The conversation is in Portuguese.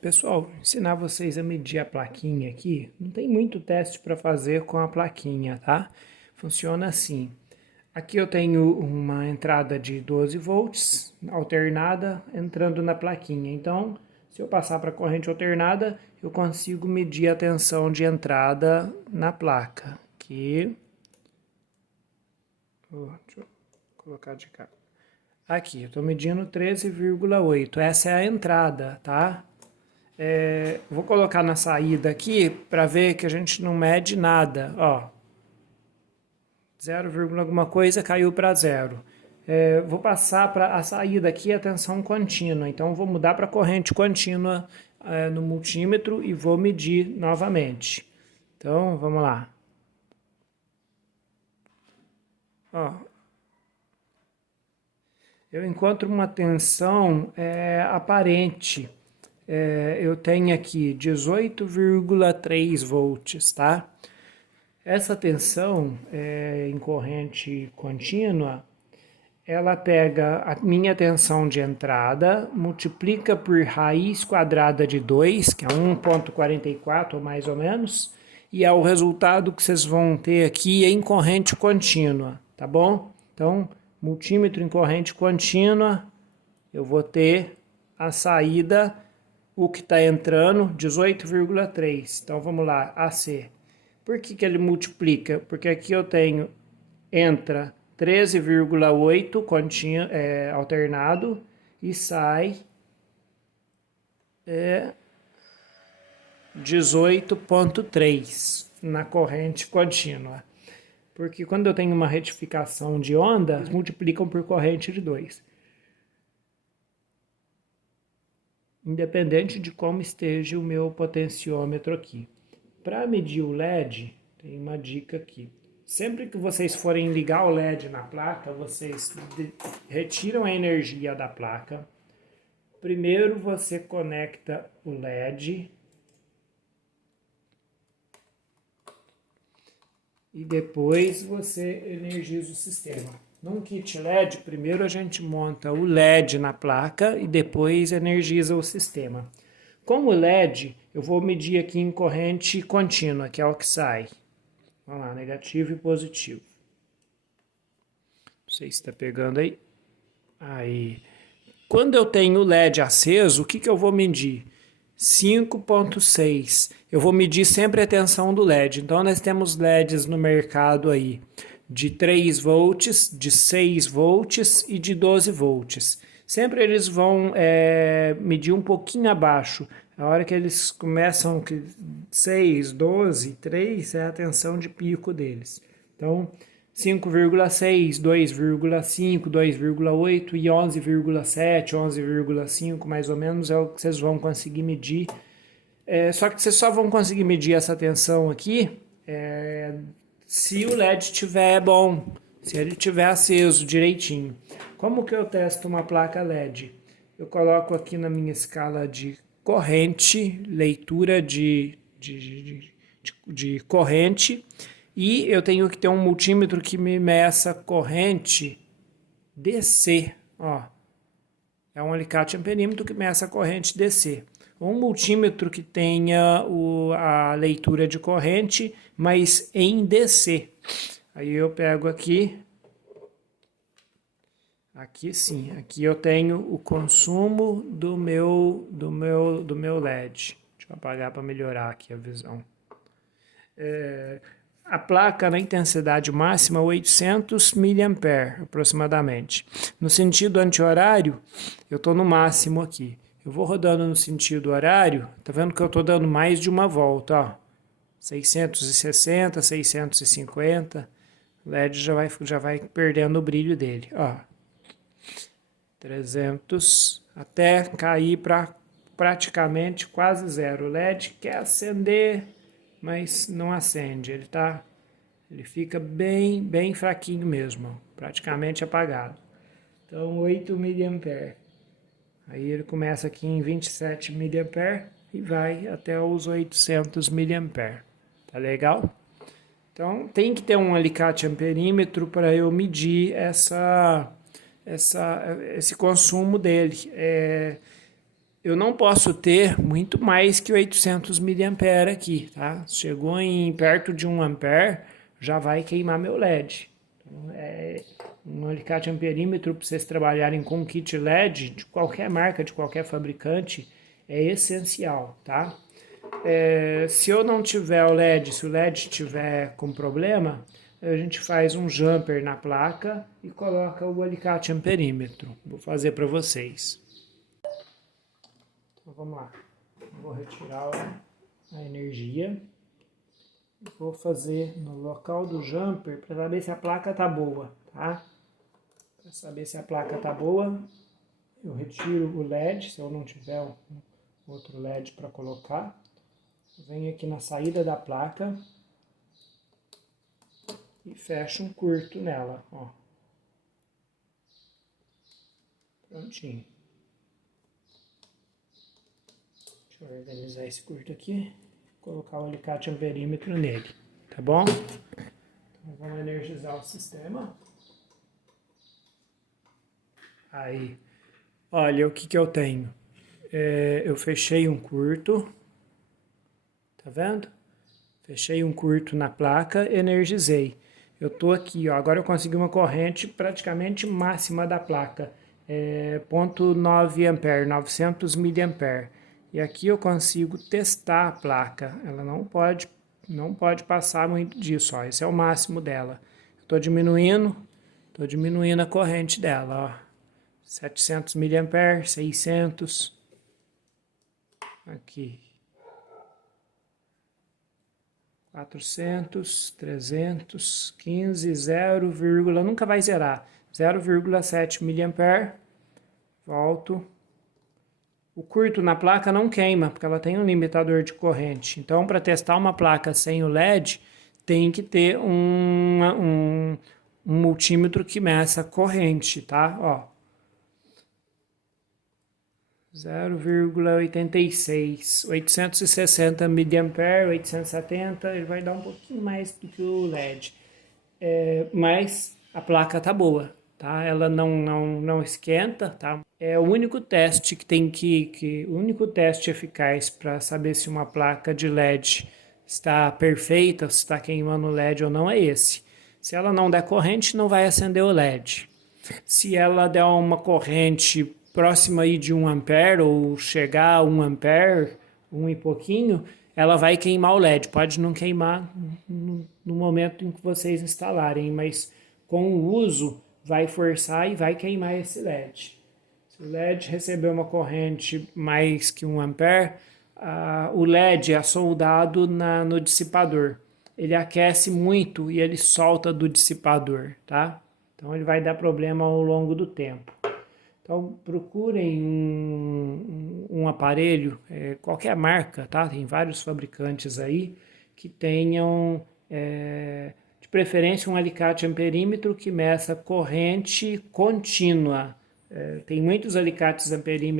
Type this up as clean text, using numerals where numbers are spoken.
Pessoal, ensinar vocês a medir a plaquinha aqui. Não tem muito teste para fazer com a plaquinha, tá? Funciona assim. Aqui eu tenho uma entrada de 12 volts alternada entrando na plaquinha. Então, se eu passar para corrente alternada, eu consigo medir a tensão de entrada na placa. Aqui. Deixa eu colocar de cá. Aqui, eu estou medindo 13,8. Essa é a entrada, tá? Vou colocar na saída aqui para ver que a gente não mede nada, ó. 0, alguma coisa caiu para zero. Vou passar para a saída aqui a tensão contínua, então vou mudar para corrente contínua no multímetro e vou medir novamente. Então, vamos lá. Ó, eu encontro uma tensão aparente. Eu tenho aqui 18,3 volts, tá? Essa tensão em corrente contínua, ela pega a minha tensão de entrada, multiplica por raiz quadrada de 2, que é 1,44 mais ou menos, e é o resultado que vocês vão ter aqui em corrente contínua, tá bom? Então, multímetro em corrente contínua, eu vou ter a saída, o que está entrando, 18,3. Então, vamos lá, AC. Por que ele multiplica? Porque aqui eu tenho, entra 13,8 alternado e sai 18,3 na corrente contínua. Porque quando eu tenho uma retificação de onda, eles multiplicam por corrente de 2. Independente de como esteja o meu potenciômetro aqui. Para medir o LED, tem uma dica aqui. Sempre que vocês forem ligar o LED na placa, vocês retiram a energia da placa. Primeiro você conecta o LED. E depois você energiza o sistema. Num kit LED, primeiro a gente monta o LED na placa e depois energiza o sistema. Como LED, eu vou medir aqui em corrente contínua, que é o que sai. Vamos lá, negativo e positivo. Não sei se está pegando aí. Aí. Quando eu tenho o LED aceso, o que eu vou medir? 5,6. Eu vou medir sempre a tensão do LED. Então, nós temos LEDs no mercado aí de 3 volts, de 6 volts e de 12 volts. Sempre eles vão medir um pouquinho abaixo. A hora que eles começam, 6, 12, 3 é a tensão de pico deles. Então, 5,6, 2,5, 2,8 e 11,7, 11,5 mais ou menos é o que vocês vão conseguir medir. Só que vocês só vão conseguir medir essa tensão aqui se o LED estiver bom, se ele estiver aceso direitinho. Como que eu testo uma placa LED? Eu coloco aqui na minha escala de corrente, leitura de corrente, e eu tenho que ter um multímetro que me meça corrente DC. Ó, é um alicate amperímetro que meça a corrente DC. Um multímetro que tenha a leitura de corrente, mas em DC. Aí eu pego aqui sim, aqui eu tenho o consumo do meu LED. Deixa eu apagar para melhorar aqui a visão. A placa na intensidade máxima 800 mA aproximadamente. No sentido anti-horário, eu estou no máximo aqui. Eu vou rodando no sentido horário, tá vendo que eu estou dando mais de uma volta, ó. 660, 650, o LED já vai perdendo o brilho dele, ó. 300, até cair para praticamente quase zero. O LED quer acender, mas não acende, ele fica bem fraquinho mesmo, praticamente apagado. Então 8 mA. Aí ele começa aqui em 27 mA e vai até os 800 mA. Tá legal? Então tem que ter um alicate amperímetro para eu medir esse consumo dele. eu não posso ter muito mais que 800 mA aqui, tá? Chegou em perto de 1 ampere, já vai queimar meu LED. Então, um alicate amperímetro para vocês trabalharem com kit LED de qualquer marca, de qualquer fabricante, é essencial, tá? Se eu não tiver o LED, se o LED estiver com problema, a gente faz um jumper na placa e coloca o alicate amperímetro. Vou fazer para vocês. Então vamos lá. Vou retirar a energia. Vou fazer no local do jumper para saber se a placa tá boa, tá? Para saber se a placa tá boa, eu retiro o LED, se eu não tiver outro LED para colocar. Venho aqui na saída da placa e fecho um curto nela, ó. Prontinho. Deixa eu organizar esse curto aqui, colocar o alicate amperímetro nele, tá bom? Então vamos energizar o sistema. Aí, olha o que eu tenho. Eu fechei um curto, tá vendo? Fechei um curto na placa, energizei. Eu tô aqui, ó, agora eu consegui uma corrente praticamente máxima da placa, 0,9 ampere, 900 miliampere. E aqui eu consigo testar a placa, ela não pode passar muito disso, ó, esse é o máximo dela. Estou diminuindo a corrente dela, ó. 700 miliampere, 600, aqui, 400, 300, 15, 0, nunca vai zerar, 0,7 miliampere, volto. O curto na placa não queima, porque ela tem um limitador de corrente. Então, para testar uma placa sem o LED, tem que ter um multímetro que meça a corrente, tá? Ó, 0,86, 860 miliampere, 870, ele vai dar um pouquinho mais do que o LED. Mas a placa tá boa, tá? Ela não esquenta, tá? É o único teste o único teste eficaz para saber se uma placa de LED está perfeita, se está queimando o LED ou não é esse. Se ela não der corrente, não vai acender o LED. Se ela der uma corrente próxima aí de 1 ampere ou chegar a 1 ampere, 1 e pouquinho, ela vai queimar o LED. Pode não queimar no momento em que vocês instalarem, mas com o uso vai forçar e vai queimar esse LED. Se o LED receber uma corrente mais que 1 ampere, o LED é soldado no dissipador. Ele aquece muito e ele solta do dissipador, tá? Então ele vai dar problema ao longo do tempo. Então procurem um aparelho, qualquer marca, tá? Tem vários fabricantes aí que tenham, de preferência, um alicate amperímetro que meça corrente contínua. Tem muitos alicates amperímetros